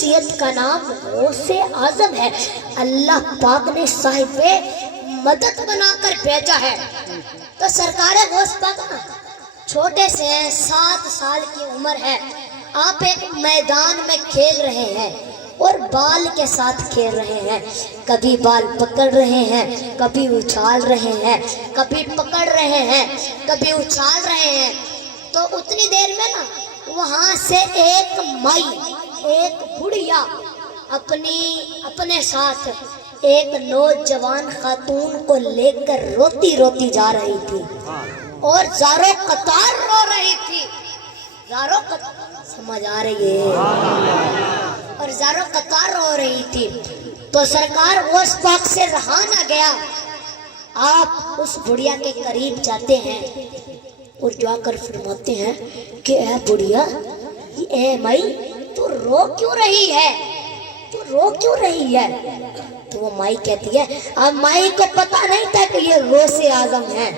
شخصیت کا نام غوث اعظم ہے. اللہ پاک نے صاحب مدد بنا کر بھیجا ہے. تو سرکار غوث پاک چھوٹے سے ہیں, 7 سال کی عمر ہے. آپ ایک میدان میں کھیل رہے ہیں اور بال کے ساتھ کھیل رہے ہیں. کبھی بال پکڑ رہے ہیں, کبھی اچھال رہے ہیں, کبھی پکڑ رہے ہیں, کبھی اچھال رہے ہیں. تو اتنی دیر میں نا وہاں سے ایک مائی, ایک بڑھیا اپنے ساتھ ایک نوجوان خاتون کو لے کر روتی روتی جا رہی تھی اور زاروں قطار رو رہی تھی. زاروں قطار سمجھ آ رہی ہے, اور زاروں قطار رو رہی تھی. تو سرکار غوث پاک سے رہا نہ گیا. آپ اس بڑھیا کے قریب جاتے ہیں اور جا کر فرماتے ہیں کہ اے بڑھیا, اے مائی, تو رو کیوں رہی ہے, تو رو کیوں رہی ہے؟ تو وہ مائی کہتی ہے, اب مائی کو پتا نہیں تھا کہ یہ غوث اعظم ہے.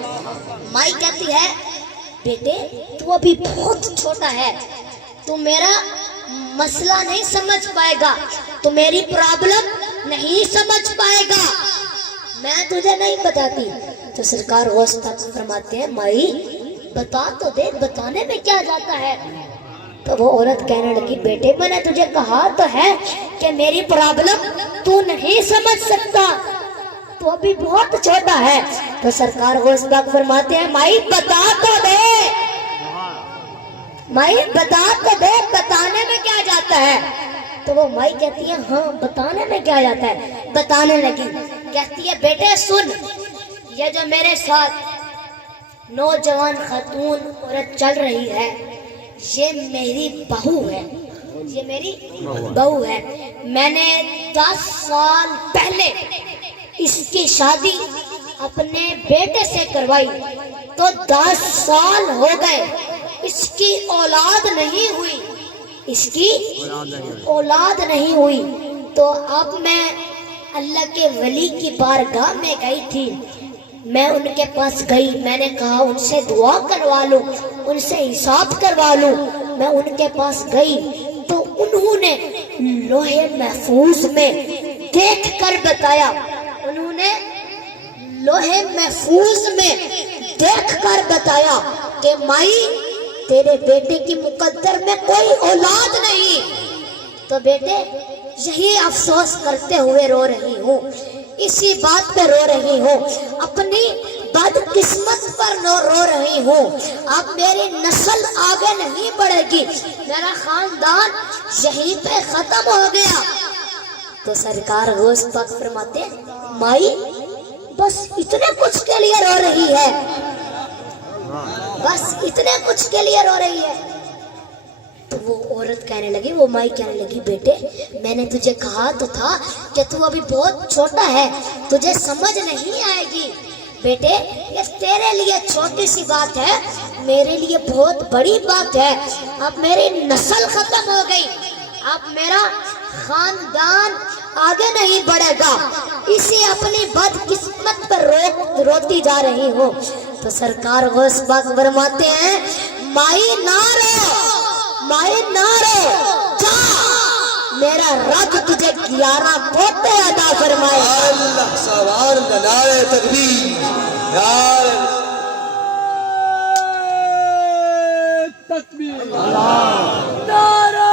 مائی کہتی ہے, بیٹے تو ابھی بہت چھوٹا ہے, تو میرا مسئلہ نہیں سمجھ پائے گا, تو میری پرابلم نہیں سمجھ پائے گا, میں تجھے نہیں بتاتی. تو سرکار غوث پاک فرماتے ہیں, مائی بتا تو دے, بتانے میں کیا جاتا ہے؟ تو وہ عورت کہنے لگی, بیٹے میں نے تجھے کہا تو ہے کہ میری پرابلم تو نہیں سمجھ سکتا, تو ابھی بہت چھوٹا ہے. تو سرکار غوث پاک فرماتے ہیں, مائی بتا تو دے, مائی بتا تو دے, بتانے میں کیا جاتا ہے؟ تو وہ مائی کہتی ہے, ہاں بتانے میں کیا جاتا ہے. بتانے لگی, کہتی ہے, بیٹے سن, یہ جو میرے ساتھ نوجوان خاتون عورت چل رہی ہے, یہ میری بہو ہے, یہ میری بہو ہے. میں نے 10 سال پہلے اس کی شادی اپنے بیٹے سے کروائی, تو 10 سال ہو گئے, اس کی اولاد نہیں ہوئی, اس کی اولاد نہیں ہوئی. تو اب میں اللہ کے ولی کی بارگاہ میں گئی تھی, میں ان کے پاس گئی, میں نے کہا ان سے دعا کروا لوں, ان سے حساب کروا لوں. میں ان کے پاس گئی تو انہوں نے لوہے محفوظ میں دیکھ کر بتایا, انہوں نے لوہے محفوظ میں دیکھ کر بتایا کہ مائی تیرے بیٹے کی مقدر میں کوئی اولاد نہیں. تو بیٹے یہی افسوس کرتے ہوئے رو رہی ہوں, اسی بات پہ رو رہی ہوں, اپنی بدقسمت پر رو رہی ہوں. اب میری نسل آگے نہیں بڑھے گی, میرا خاندان یہیں پہ ختم ہو گیا. تو سرکار غوث پاک فرماتے, مائی بس اتنے کچھ کے لیے رو رہی ہے, بس اتنے کچھ کے لیے رو رہی ہے. تو وہ عورت کہنے لگی, وہ مائی کہنے لگی, بیٹے میں نے تجھے کہا تو تھا کہ تو ابھی بہت چھوٹا ہے, تجھے سمجھ نہیں آئے گی. بیٹے یہ تیرے لیے چھوٹی سی بات ہے, میرے لیے بہت بڑی بات ہے. اب میری نسل ختم ہو گئی, اب میرا خاندان آگے نہیں بڑھے گا, اسی اپنی بدقسمت پر روتی جا رہی ہوں. تو سرکار غوث پاک فرماتے ہیں, مائی نہ رو, مائی نہ رو, جا, میرا رب تجھے 11 پوتے عطا فرمائے. اللہ سوار نعرہ تکبیر, تکبیر, نعرہ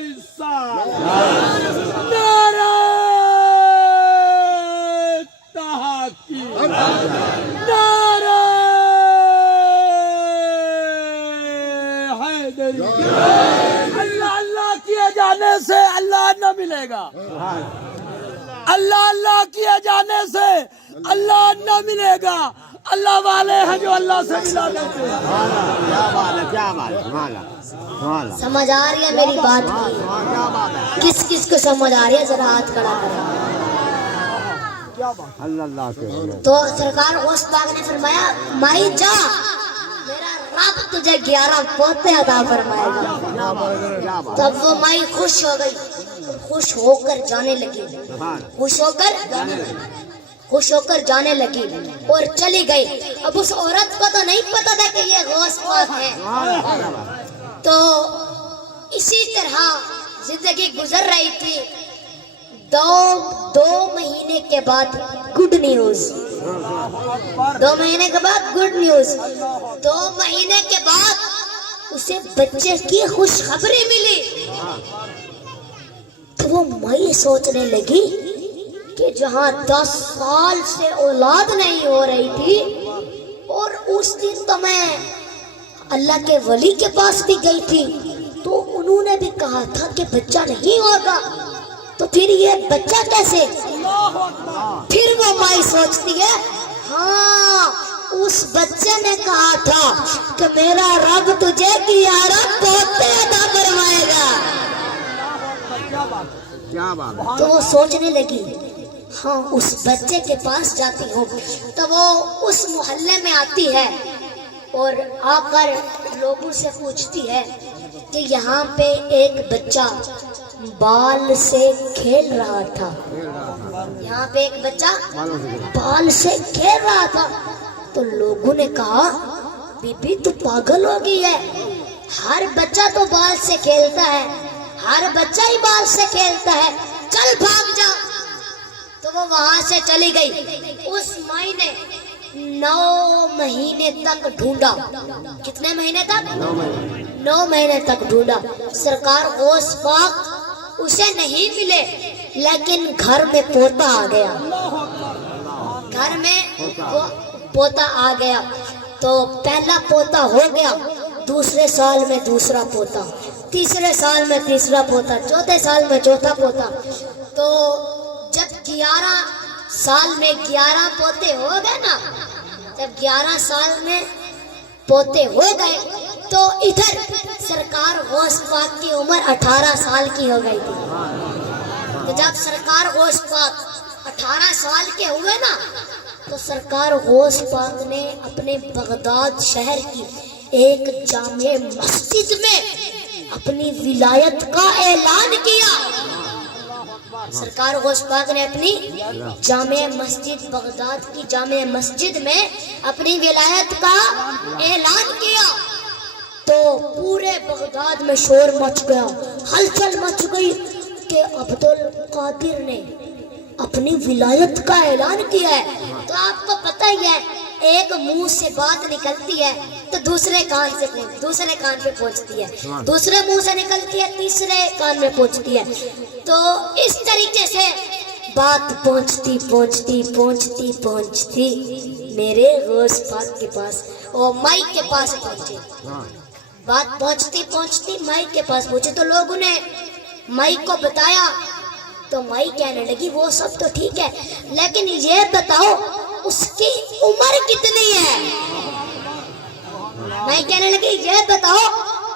رسالت, نعرہ تحقیق, نعرہ حیدری. اللہ اللہ کیے جانے سے اللہ نہ ملے گا, اللہ اللہ کیے جانے سے اللہ نہ ملے گا. اللہ والے ہیں جو اللہ سے ملا دیتے ہیں. سمجھ آ رہی ہے میری بات کی؟ کس کس کو سمجھ آ رہی ہے ذرا ہاتھ کھڑا کریں. تو سرکار غوث پاک نے فرمایا, مائی جا, میرا رب تجھے 11 پوتے عطا فرمائے گا. تب وہ مائی خوش ہو گئی, خوش ہو کر جانے لگی, خوش ہو کر جانے لگی اور چلی گئی. اب اس عورت کو تو نہیں پتا تھا کہ یہ غوث پاک ہے. تو اسی طرح زندگی گزر رہی تھی. دو مہینے کے بعد گڈ نیوز. 2 مہینے کے بعد گڈ نیوز. 2 مہینے کے بعد اسے بچے کی خوشخبری ملی. تو وہ مائی سوچنے لگی کہ جہاں 10 سال سے اولاد نہیں ہو رہی تھی، اور اس دن تو میں اللہ کے ولی کے پاس بھی گئی تھی تو انہوں نے بھی کہا تھا کہ بچہ نہیں ہوگا، تو پھر یہ بچہ کیسے؟ پھر وہ مائی سوچتی ہے ہاں اس بچے نے کہا تھا کہ میرا رب تجھے 11 پوتے عطا فرمائے گا. تو وہ سوچنے لگی ہاں اس بچے کے پاس جاتی ہوں. تو وہ اس محلے میں آتی ہے اور آ کر لوگوں سے پوچھتی ہے کہ یہاں پہ ایک بچہ بال سے کھیل رہا تھا. یہاں پہ ایک بچہ بال سے کھیل رہا تھا. تو لوگوں نے کہا بی بی تو پاگل ہو گئی ہے، ہر بچہ تو بال سے کھیلتا ہے، ہر بچہ ہی بال سے کھیلتا ہے، چل بھاگ جا. تو وہ وہاں سے چلی گئی. اس مائی نے 9 مہینے تک ڈھونڈا. کتنے مہینے تک؟ 9 مہینے تک ڈھونڈا. سرکار غوث پاک اسے نہیں ملے، لیکن گھر میں پوتا آ گیا. گھر میں پوتا آ گیا. تو پہلا پوتا ہو گیا، دوسرے سال میں دوسرا پوتا، تیسرے سال میں تیسرا پوتا، چوتھے سال میں چوتھا پوتا. تو جب 11 سال میں 11 پوتے ہو گئے نا، جب 11 سال میں پوتے ہو گئے تو ادھر سرکار غوث پاک کی عمر 18 سال کی ہو گئی تھی. تو جب سرکار غوث پاک 18 سال کے ہوئے نا، تو سرکار غوث پاک نے اپنے بغداد شہر کی ایک جامع مسجد میں اپنی ولایت کا اعلان کیا. سرکار غوث پاک نے اپنی جامع مسجد، بغداد کی جامع مسجد میں اپنی ولایت کا اعلان کیا. تو پورے بغداد میں شور مچ گیا، ہلچل مچ گئی کہ عبد القادر نے اپنی ولایت کا اعلان کیا ہے. تو آپ کو پتہ ہی ہے ایک منہ سے بات نکلتی ہے تو دوسرے کان پہ پہنچتی ہے، دوسرے منہ سے نکلتی ہے تیسرے کان میں پہنچتی ہے. تو اس طریقے سے بات پہنچتی میرے غوث پاک کے پاس، اور مائی کے پاس پہنچی. بات پہنچتی مائی کے پاس پہنچی. تو لوگوں نے مائی کو بتایا. تو مائی کہنے لگی وہ سب تو ٹھیک ہے، لیکن یہ بتاؤ اس کی عمر کتنی ہے؟ مائی کہنے لگی یہ بتاؤ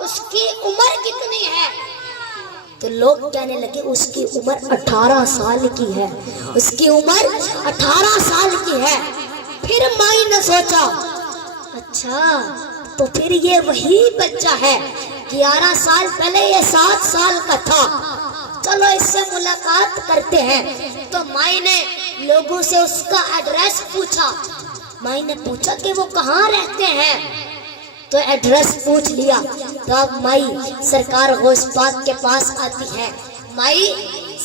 اس کی عمر کتنی ہے؟ تو لوگ کہنے لگے اس کی عمر 18 سال کی ہے، اس کی عمر 18 سال کی ہے. پھر مائی نے سوچا اچھا تو پھر یہ وہی بچہ ہے، 11 سال پہلے یہ 7 سال کا تھا، چلو اس سے ملاقات کرتے ہیں. تو مائی نے لوگوں سے اس کا ایڈریس پوچھا. مائی نے پوچھا کہ وہ کہاں رہتے ہیں، تو ایڈریس پوچھ لیا. تو اب مائی سرکار غوث پاک کے پاس آتی ہے. مائی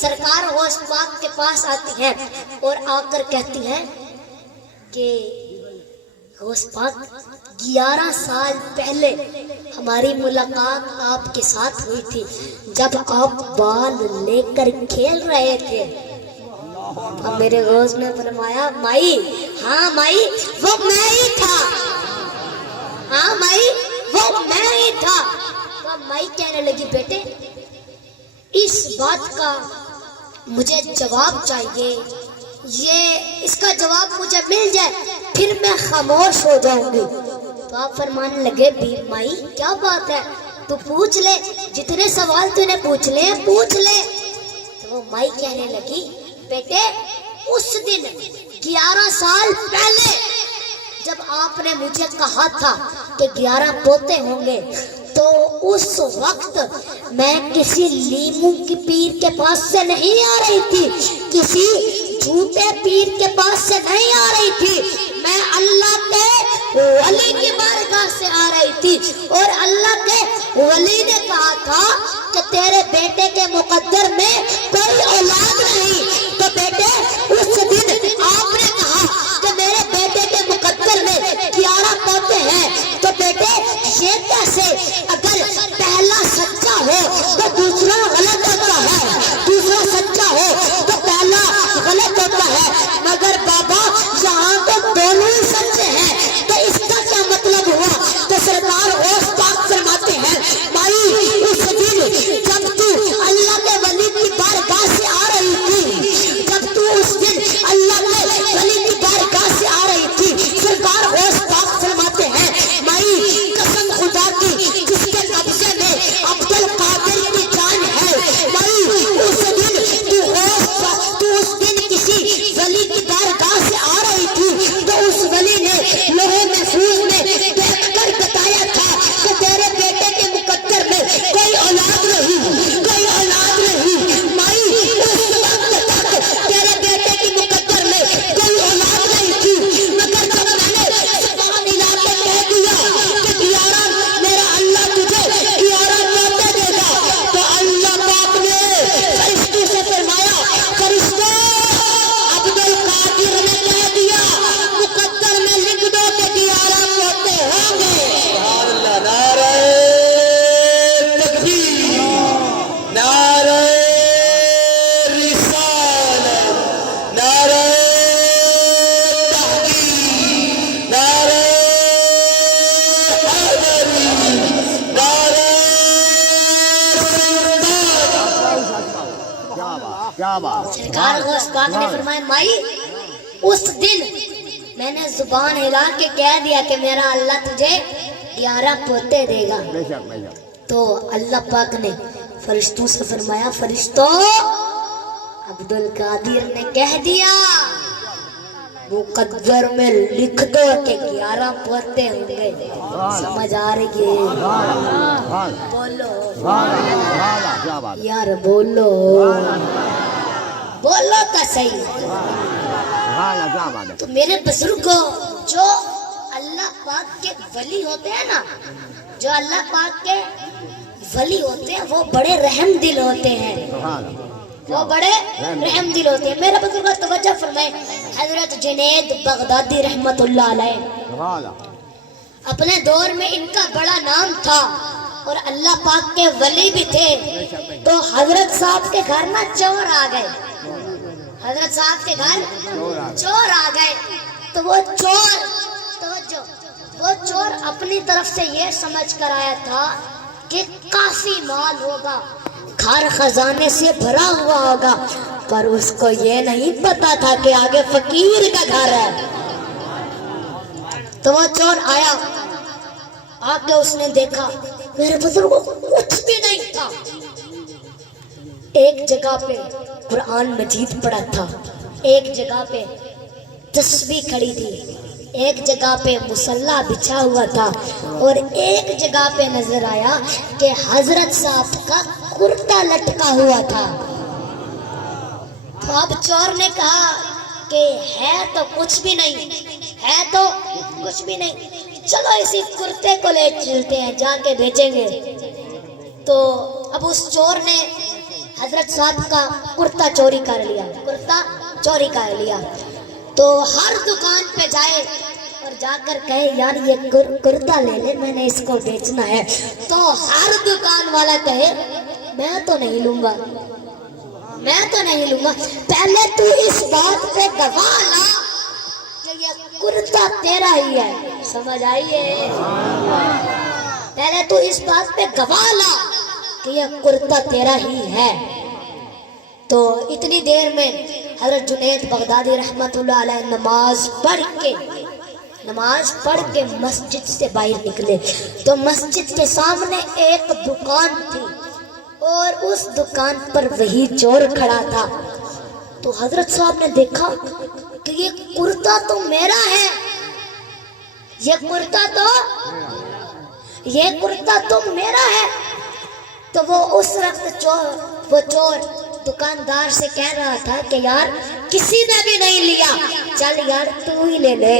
سرکار غوث پاک کے پاس آتی ہے اور آ کر کہتی ہے کہ غوث پاک 11 سال پہلے ہماری ملاقات آپ کے ساتھ ہوئی تھی جب آپ بال لے کر کھیل رہے تھے. اب میرے غوث نے فرمایا مائی ہاں مائی وہ میں ہی تھا، ہاں مائی وہ میں ہی تھا. تو مائی کہنے لگی بیٹے اس بات کا مجھے جواب چاہیے، یہ اس کا جواب مجھے مل جائے پھر میں خاموش ہو جاؤں گی. تو آپ فرمانے لگے بھی مائی کیا بات ہے، تو پوچھ لے، جتنے سوال تو نے پوچھ لے پوچھ لے. تو وہ مائی کہنے لگی بیٹے اس دن 11 سال پہلے جب آپ نے مجھے کہا تھا کہ 11 پوتے ہوں گے، تو اس وقت میں کسی لیمو کی پیر کے پاس سے نہیں آ رہی تھی، کسی جھوٹے پیر کے پاس سے نہیں آ رہی تھی، میں اللہ کے ولی کی بارگاہ سے آ رہی تھی اور اللہ کے ولی نے کہا تھا کہ تیرے بیٹے کے مقدر میں کوئی اولاد نہیں. تو بیٹے اس دن آپ نے کہا کہ میرے بیٹے کے مقدر میں 11 پوتے ہیں. تو بیٹے یہ کیسے؟ اگر پہلا سچا ہو تو دوسرا غلط ہوتا ہے, دوسرا سچا ہو تو پہلا غلط ہوتا ہے. مگر بابا یہاں تو دونوں ہی سچے ہیں, تو اس کا کیا مطلب ہوا؟ تو سرکار غوث پاک فرماتے ہیں بھائی اس دن جب تو اللہ کے ولی کی بارگاہ سے آ رہی تھی, جب تو اس دن اللہ کے ولی کی بارگاہ سے آ رہی تھی, سرکار غوث پاک فرماتے ہیں بھائی قسم خدا کی جس کے قبضے میں عبد القادر کی جان ہے, بھائی اس دن تو اس دن کسی ولی کی بارگاہ سے آ رہی تھی تو اس ولی نے لوہے محفوظ میں دیکھ کر بتایا تھا کہ تیرے بیٹے کے مقدر میں کوئی اولاد نہیں, کوئی اولاد نہیں. مائی اس وقت تک تیرے بیٹے کے مقدر میں کوئی اولاد نہیں تھی, مگر جب میں نے زبان ہلا کے کہہ دیا کہ 11 میرا اللہ تجھے 11 پوتے دے گا, تو اللہ پاک نے فرشتوں سے فرمایا فرشتوں عبد القادر نے کہہ دیا مقدر میں لکھ دو کہ 11 پوتے ہوں گے. سبحان اللہ. نعرہ تکبیر, نعرہ رسالت, نعرہ تحقیق, نعرہ حیدری, نعرہ سرکار غوث پاک نے فرمایا مائی اس دن میں نے زبان ہلا کے کہہ دیا کہ میرا اللہ تجھے 11 پوتے دے گا. تو اللہ پاک نے فرشتوں سے فرمایا فرشتوں عبد القادر نے کہہ دیا مقدر میں لکھ دو کہ 11 پوتے ہوں گے. سمجھ آ رہی ہے؟ بولو یار, بولو بولو تو صحیح. تو میرے بزرگوں جو اللہ پاک کے ولی ہوتے ہیں نا, جو اللہ پاک کے ولی ہوتے ہیں وہ بڑے رحم دل ہوتے ہیں, وہ بڑے رحم دل ہوتے ہیں. میرے بزرگوں توجہ فرمائے, حضرت جنید بغدادی رحمت اللہ علیہ اپنے دور میں ان کا بڑا نام تھا اور اللہ پاک کے ولی بھی تھے. تو حضرت صاحب کے گھر نا چور آ گئے, حضرت صاحب کے گھر چور آ گئے. تو وہ چور, توجہ, وہ چور اپنی طرف سے یہ سمجھ کر آیا تھا کہ کافی مال ہوگا, گھر خزانے سے بھرا ہوا ہوگا, پر اس کو یہ نہیں پتا تھا کہ آگے فقیر کا گھر ہے. تو وہ چور آیا, آ کے اس نے دیکھا میرے بزرگوں کچھ بھی نہیں تھا. ایک جگہ پہ قرآن مجید پڑا تھا, ایک جگہ پہ تسبیح کھڑی تھی, ایک جگہ پہ مصلی بچھا ہوا تھا, اور ایک جگہ پہ نظر آیا کہ حضرت صاحب کا کرتا لٹکا ہوا تھا. تو اب چور نے کہا کہ ہے تو کچھ بھی نہیں, ہے تو کچھ بھی نہیں, چلو اسی کرتے کو لے چلتے ہیں, جا کے بیچیں گے. تو اب اس چور نے حضرت صاحب کا کرتا چوری کر لیا, کرتا چوری کر لیا. تو ہر دکان پہ جائے اور جا کر کہے یار یہ کرتا لے لے, میں نے اس کو بیچنا ہے. تو ہر دکان والا کہے میں تو نہیں لوں گا, میں تو نہیں لوں گا. پہلے تو اس بات پہ گواہ لا کہ یہ کرتا تیرا ہی ہے. سمجھ آئیے؟ پہلے تو اس بات پہ گواہ لا کہ یہ کرتا تیرا ہی ہے. تو اتنی دیر میں حضرت جنید بغدادی رحمت اللہ علیہ نماز پڑھ کے مسجد سے باہر نکلے. تو مسجد کے سامنے ایک دکان تھی اور اس دکان پر وہی چور کھڑا تھا. تو حضرت صاحب نے دیکھا کہ یہ کرتا تو میرا ہے, یہ کرتا تو میرا ہے. تو وہ اس وقت چور دکاندار سے کہہ رہا تھا کہ یار کسی نے بھی نہیں لیا, چل یار تو ہی لے لے.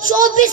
24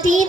3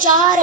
4